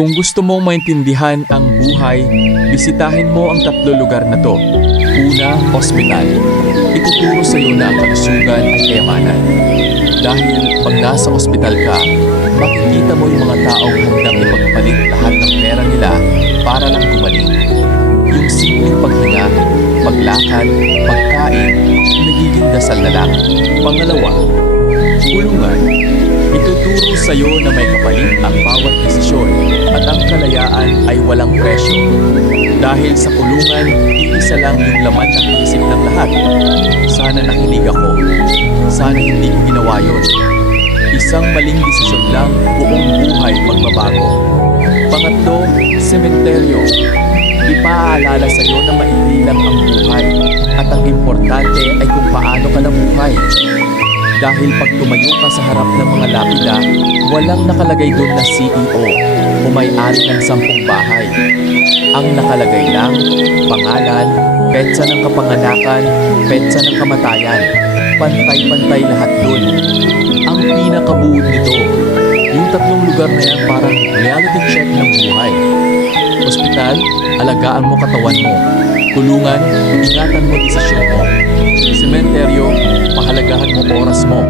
Kung gusto mong maintindihan ang buhay, bisitahin mo ang 3 lugar na to. Una, ospital. Ituturo sa iyo na ang kalusugan ay kayamanan. Dahil pag nasa ospital ka, makikita mo yung mga taong handang ipagpalit lahat ng pera nila para lang gumaling. Yung simpleng paghinga, paglakad, pagkain, nagiging dasal na lang. Pangalawa, kulungan. Ituturo sa iyo na may kapalit ang bawat desisyon at ang kalayaan ay walang presyo. Dahil sa kulungan, iisa lang yung laman ng isip ng lahat. Sana nakinig ako. Sana hindi ko ginawa yun. Isang maling desisyon lang, buong buhay magbabago. Pangatlo, sementeryo. Ipaalala sa iyo na maikli lang ang buhay at ang importante ay kung paano ka nabuhay. Dahil pag tumayo ka sa harap ng mga lapida, walang nakalagay doon na CEO o may-ari ng 10 bahay. Ang nakalagay lang, pangalan, petsa ng kapanganakan, petsa ng kamatayan. Pantay-pantay lahat doon. Ang pinakabuod nito, yung 3 lugar na yan parang reality check ng buhay. Ospital, alagaan mo katawan mo. Kulungan, ingatan mo desisyon mo. Sementeryo, pahalagahan mo oras mo.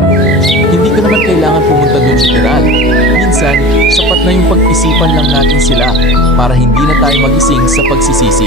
Hindi ka naman kailangan pumunta doon literal. Minsan, sapat na yung pag-isipan lang natin sila para hindi na tayo magising sa pagsisisi.